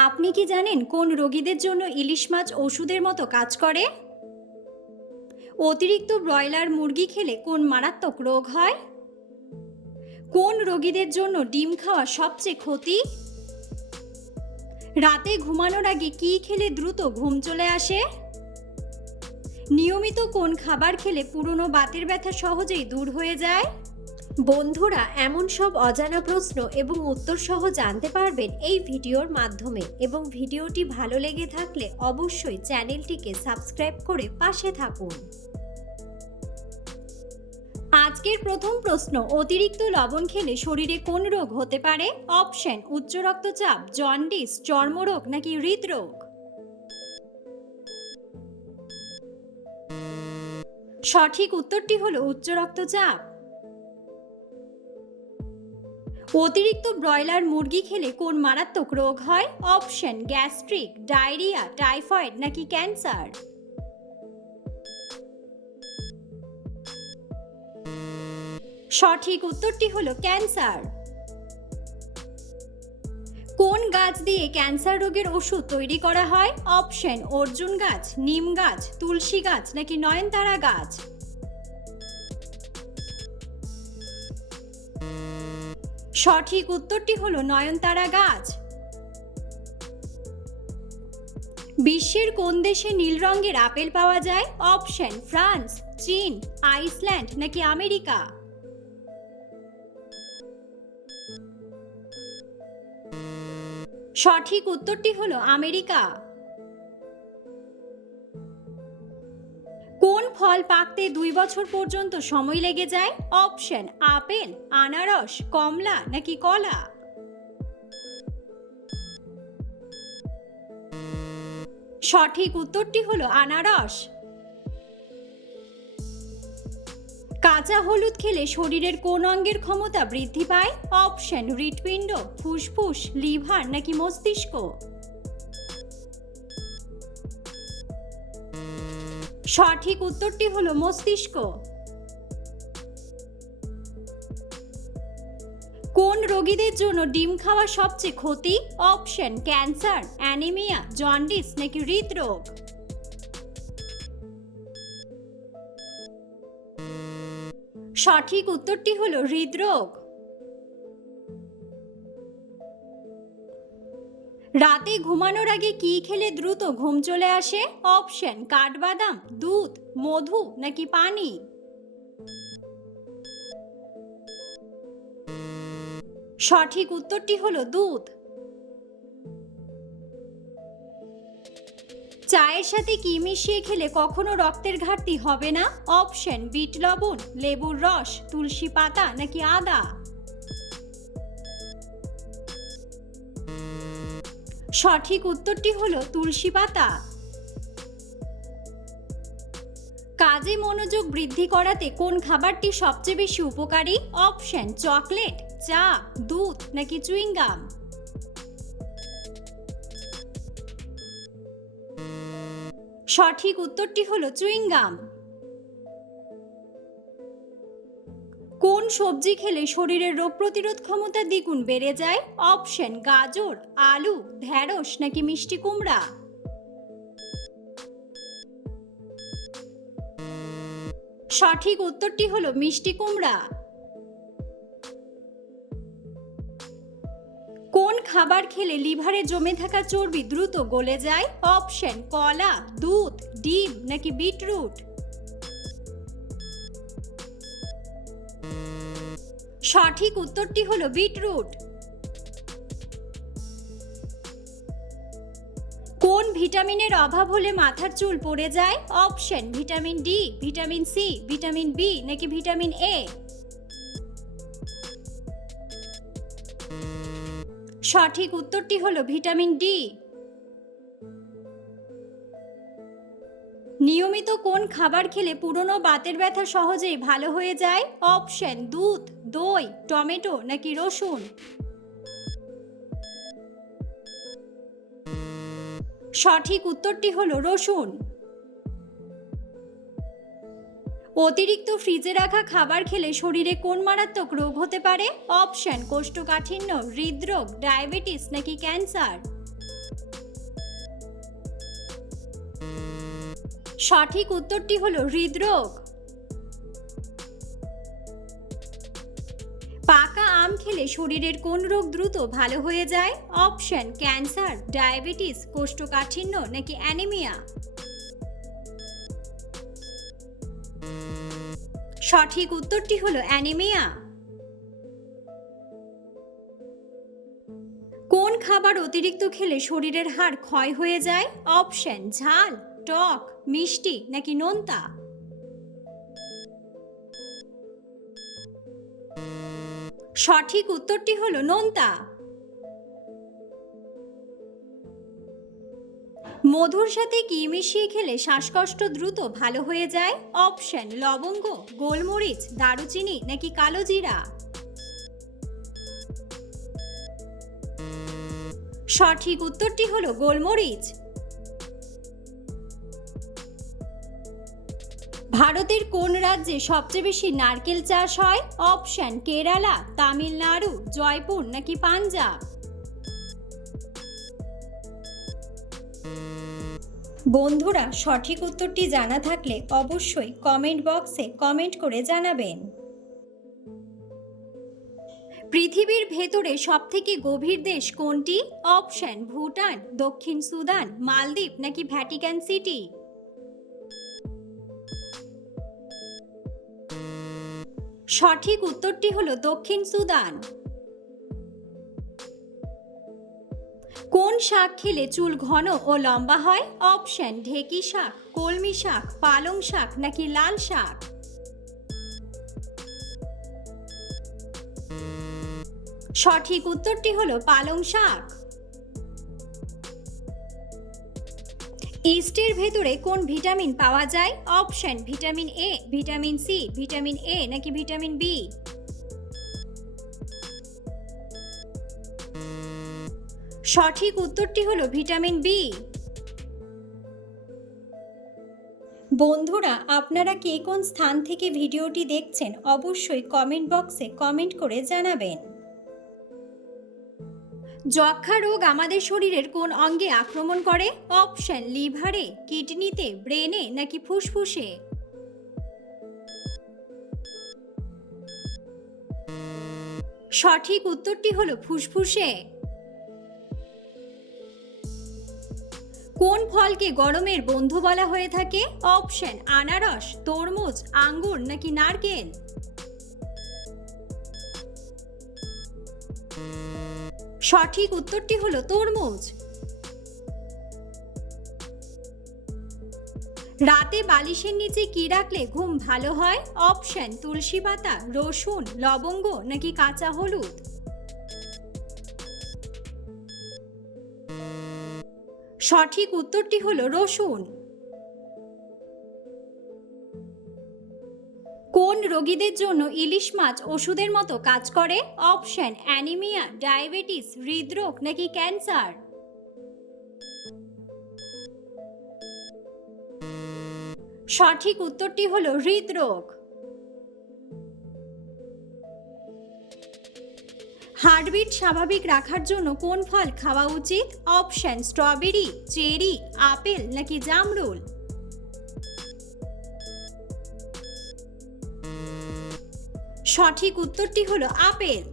আপনি কি জানেন কোন রোগীদের জন্য ইলিশ মাছ ওষুধের মতো কাজ করে? অতিরিক্ত ব্রয়লার মুরগি খেলে কোন মারাত্মক রোগ হয়? কোন রোগীদের জন্য ডিম খাওয়া সবচেয়ে ক্ষতি? রাতে ঘুমানোর আগে কী খেলে দ্রুত ঘুম চলে আসে? নিয়মিত কোন খাবার খেলে পুরনো বাতের ব্যথা সহজেই দূর হয়ে যায়? বন্ধুরা, এমন সব অজানা প্রশ্ন এবং উত্তর সহ জানতে পারবেন এই ভিডিওর মাধ্যমে, এবং ভিডিওটি ভালো লেগে থাকলে অবশ্যই চ্যানেলটিকে সাবস্ক্রাইব করে পাশে থাকুন। আজকের প্রথম প্রশ্ন, অতিরিক্ত লবণ খেলে শরীরে কোন রোগ হতে পারে? অপশন: উচ্চ রক্তচাপ, জন্ডিস, চর্মরোগ নাকি হৃদরোগ। সঠিক উত্তরটি হলো উচ্চ রক্তচাপ। অতিরিক্ত ব্রয়লার মুরগি খেলে কোন মারাত্মক রোগ হয়? অপশন: গ্যাস্ট্রিক, ডায়রিয়া, টাইফয়েড নাকি ক্যান্সার। সঠিক উত্তরটি হলো ক্যান্সার। কোন গাছ দিয়ে ক্যান্সার রোগের ওষুধ তৈরি করা হয়? অপশন: অর্জুন গাছ, নিম গাছ, তুলসী গাছ নাকি নয়নতারা গাছ। সঠিক উত্তরটি হলো নয়নতারা গাছ। বিশ্বের কোন দেশে নীল রঙের আপেল পাওয়া যায়? অপশন: ফ্রান্স, চীন, আইসল্যান্ড নাকি আমেরিকা। সঠিক উত্তরটি হলো আমেরিকা। কোন ফল পাকতে 2 বছর পর্যন্ত সময় লেগে যায়? অপশন: আপেল, আনারস, কমলা নাকি কলা। সঠিক উত্তরটি হলো আনারস। কাঁচা হলুদ খেলে শরীরের কোন অঙ্গের ক্ষমতা বৃদ্ধি পায়? অপশন: হৃৎপিণ্ড, ফুসফুস, লিভার নাকি মস্তিষ্ক। সঠিক উত্তরটি হলো মস্তিষ্ক। কোন রোগীদের জন্য ডিম খাওয়া সবচেয়ে ক্ষতি? অপশন: ক্যান্সার, অ্যানিমিয়া, জন্ডিস নাকি হৃদরোগ। সঠিক উত্তরটি হলো হৃদরোগ। রাতে ঘুমানোর আগে কি খেলে দ্রুত ঘুম চলে আসে? অপশন: কাঠবাদাম, দুধ, মধু নাকি পানি। সঠিক উত্তরটি হলো দুধ। চায়ের সাথে কি মিশিয়ে খেলে কখনো রক্তের ঘাটতি হবে না? অপশন: বিট লবণ, লেবুর রস, তুলসী পাতা নাকি আদা। সঠিক উত্তরটি হলো তুলসী পাতা। কাজে মনোযোগ বৃদ্ধি করাতে কোন খাবারটি সবচেয়ে বেশি উপকারী? অপশন: চকলেট, চা, দুধ নাকি চুইংগাম। সঠিক উত্তরটি হলো চুইংগাম। কোন সবজি খেলে শরীরের রোগ প্রতিরোধ ক্ষমতা দ্বিগুণ বেড়ে যায়? অপশন: গাজর, আলু, ঢেঁড়স নাকি মিষ্টি কুমড়া। সঠিক উত্তরটি হলো মিষ্টি কুমড়া। কোন খাবার খেলে লিভারে জমে থাকা চর্বি দ্রুত গলে যায়? অপশন: কলা, দুধ, ডিম নাকি বিটরুট। সঠিক উত্তরটি হলো বিটরুট। কোন ভিটামিনের অভাব হলে মাথার চুল পড়ে যায়? Option: vitamin D, vitamin C, vitamin B নাকি ভিটামিন এ। সঠিক উত্তরটি হলো ভিটামিন ডি। নিয়মিত কোন খাবার খেলে পুরনো বাতের ব্যথা সহজেই ভালো হয়ে যায়? অপশন: দুধ, দই, টমেটো নাকি রসুন। সঠিক উত্তরটি হলো রসুন। অতিরিক্ত ফ্রিজে রাখা খাবার খেলে শরীরে কোন মারাত্মক রোগ হতে পারে? অপশন: কোষ্ঠকাঠিন্য, হৃদরোগ, ডায়াবেটিস নাকি ক্যান্সার। সঠিক উত্তরটি হলো হৃদরোগ। পাকা আম খেলে শরীরের কোন রোগ দ্রুত ভালো হয়ে যায়? অপশন: ক্যান্সার, ডায়াবেটিস, কোষ্ঠকাঠিন্য নাকি অ্যানিমিয়া। সঠিক উত্তরটি হলো অ্যানিমিয়া। কোন খাবার অতিরিক্ত খেলে শরীরের হাড় ক্ষয় হয়ে যায়? অপশন: ঝাল, টক, মিষ্টি নাকি নোনতা। সঠিক উত্তরটি হলো নোনতা। মধুর সাথে কি মিশিয়ে খেলে শ্বাসকষ্ট দ্রুত ভালো হয়ে যায়? অপশন: লবঙ্গ, গোলমরিচ, দারুচিনি নাকি কালোজিরা। সঠিক উত্তরটি হলো গোলমরিচ। ভারতের কোন রাজ্যে সবচেয়ে বেশি নারকেল চাষ হয়? অপশন: কেরালা, তামিলনাড়ু, জয়পুর নাকি পাঞ্জাব। বন্ধুরা, সঠিক উত্তরটি জানা থাকলে অবশ্যই কমেন্ট বক্সে কমেন্ট করে জানাবেন। পৃথিবীর ভেতরে সবথেকে গভীর দেশ কোনটি? অপশন: ভুটান, দক্ষিণ সুদান, মালদ্বীপ নাকি ভ্যাটিকান সিটি। সঠিক উত্তরটি হলো দক্ষিণ সুদান। কোন শাক খেলে চুল ঘন ও লম্বা হয়? অপশন: ঢেঁকি শাক, কলমি শাক, পালং শাক নাকি লাল শাক। সঠিক উত্তরটি হলো পালং শাক। ইস্টের ভেতরে কোন ভিটামিন পাওয়া যায়? Option: vitamin A, vitamin C, vitamin A নাকি ভিটামিন বি। সঠিক উত্তরটি হলো ভিটামিন বি। বন্ধুরা, আপনারা কে কোন স্থান থেকে ভিডিওটি দেখছেন অবশ্যই কমেন্ট বক্সে কমেন্ট করে জানাবেন। যক্ষ্মা রোগ আমাদের শরীরের কোন অঙ্গে আক্রমণ করে? অপশন: লিভারে, কিডনিতে, ব্রেনে নাকি ফুসফুসে। সঠিক উত্তরটি হলো ফুসফুসে। কোন ফলকে গরমের বন্ধু বলা হয়ে থাকে? অপশন: আনারস, তরমুজ, আঙ্গুর নাকি নারকেল। সঠিক উত্তরটি হলো তরমুজ। রাতে বালিশের নিচে কি রাখলে ঘুম ভালো হয়? অপশন: তুলসী পাতা, রসুন, লবঙ্গ নাকি কাঁচা হলুদ। সঠিক উত্তরটি হলো রসুন। কোন রোগীদের জন্য ইলিশ মাছ ওষুধের মতো কাজ করে? অপশন: অ্যানিমিয়া, ডায়াবেটিস, হৃদরোগ নাকি ক্যান্সার। সঠিক উত্তরটি হলো হৃদরোগ। হার্টবিট স্বাভাবিক রাখার জন্য কোন ফল খাওয়া উচিত? অপশন: স্ট্রবেরি, চেরি, আপেল নাকি জামরুল। সঠিক উত্তরটি হলো আপেল।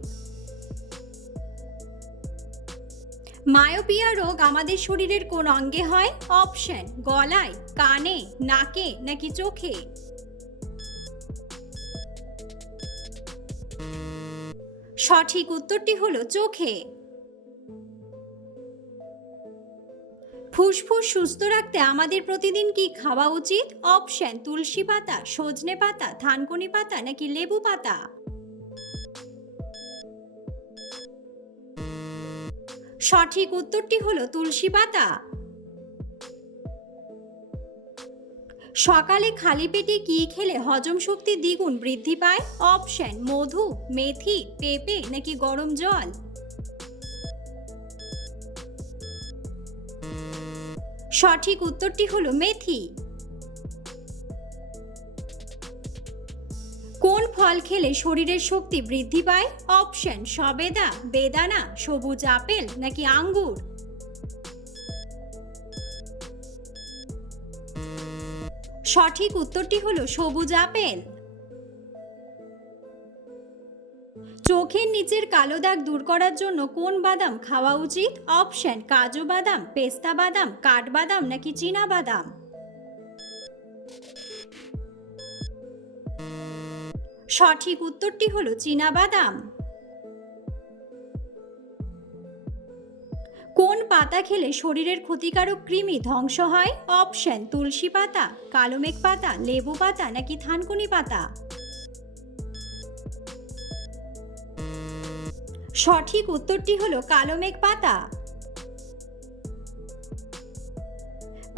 মায়োপিয়া রোগ আমাদের শরীরের কোন অঙ্গে হয়? অপশন: গলায়, কানে, নাকে নাকি চোখে। সঠিক উত্তরটি হলো চোখে। ফুসফুস সুস্থ রাখতে আমাদের প্রতিদিন কি খাওয়া উচিত? অপশন: তুলসী পাতা, সজনে পাতা, থানকুনি পাতা নাকি লেবু পাতা। সঠিক উত্তরটি হলো তুলসী পাতা। সকালে খালি পেটে কি খেলে হজম শক্তি দ্বিগুণ বৃদ্ধি পায়? অপশন: মধু, মেথি, পেঁপে নাকি গরম জল। সঠিক উত্তরটি হলো মেথি। কোন ফল খেলে শরীরের শক্তি বৃদ্ধি পায়? অপশন: সবেদা, বেদানা, সবুজ আপেল নাকি আঙ্গুর। সঠিক উত্তরটি হলো সবুজ আপেল। চোখের নিচের কালো দাগ দূর করার জন্য কোন বাদাম খাওয়া উচিত? অপশন কাজু বাদাম, পেস্তা বাদাম, কাঠবাদাম নাকি চীনা বাদাম। সঠিক উত্তরটি হলো চীনা বাদাম। কোন পাতা খেলে শরীরের ক্ষতিকারক কৃমি ধ্বংস হয়? অপশন তুলসী পাতা, কালোমেঘ পাতা, লেবু পাতা নাকি থানকুনি পাতা। সঠিক উত্তরটি হলো কালোমেঘ পাতা।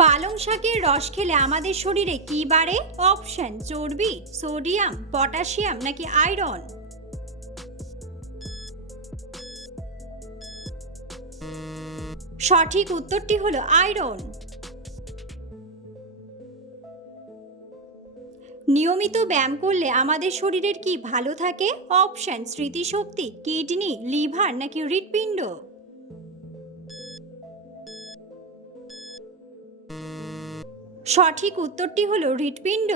পালং শাকের রস খেলে আমাদের শরীরে কি বাড়ে? অপশন চর্বি, সোডিয়াম, পটাশিয়াম নাকি আয়রন। সঠিক উত্তরটি হলো আয়রন। নিয়মিত ব্যায়াম করলে আমাদের শরীরের কি ভালো থাকে? অপশন স্মৃতিশক্তি, কিডনি, লিভার নাকি হৃৎপিণ্ড। সঠিক উত্তরটি হলো হৃৎপিণ্ড।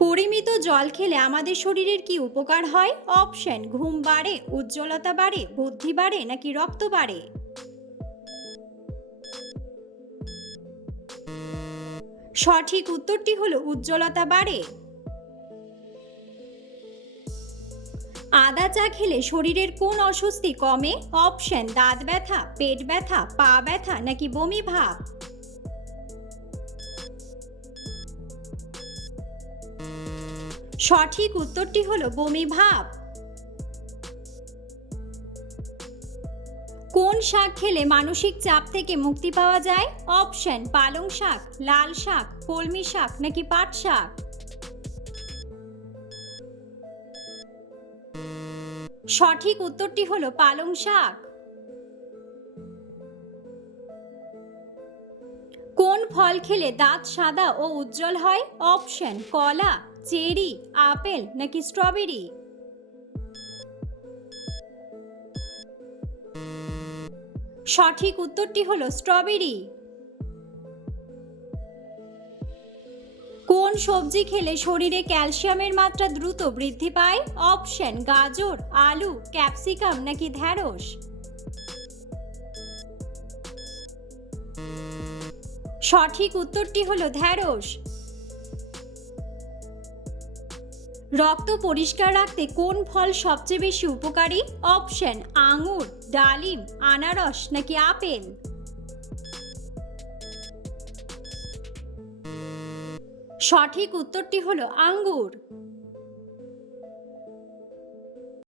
পরিমিত জল খেলে আমাদের শরীরের কি উপকার হয়? অপশন ঘুম বাড়ে, উজ্জ্বলতা বাড়ে, বুদ্ধি বাড়ে নাকি রক্ত বাড়ে। সঠিক উত্তরটি হলো উজ্জ্বলতা বাড়ে। আদা চা খেলে শরীরের কোন অস্বস্তি কমে? অপশন দাঁত ব্যথা, পেট ব্যথা, পা ব্যথা নাকি বমি ভাব। সঠিক উত্তরটি হলো বমি ভাব। কোন শাক খেলে মানসিক চাপ থেকে মুক্তি পাওয়া যায়? অপশন পালং শাক, লাল শাক, কলমি শাক নাকি পাট শাক। সঠিক উত্তরটি হলো পালং শাক। কোন ফল খেলে দাঁত সাদা ও উজ্জ্বল হয়? অপশন কলা, চেরি, আপেল নাকি স্ট্রবেরি। সঠিক উত্তরটি হলো স্ট্রবেরি। কোন সবজি খেলে শরীরে ক্যালসিয়ামের মাত্রা দ্রুত বৃদ্ধি পায়? অপশন গাজর, আলু, ক্যাপসিকাম নাকি ঢ্যাঁড়স। সঠিক উত্তরটি হলো ঢ্যাঁড়স। রক্ত পরিষ্কার রাখতে কোন ফল সবচেয়ে বেশি উপকারী? অপশন আঙুর, ডালিম, আনারস নাকি আপেল। সঠিক উত্তরটি হলো আঙ্গুর।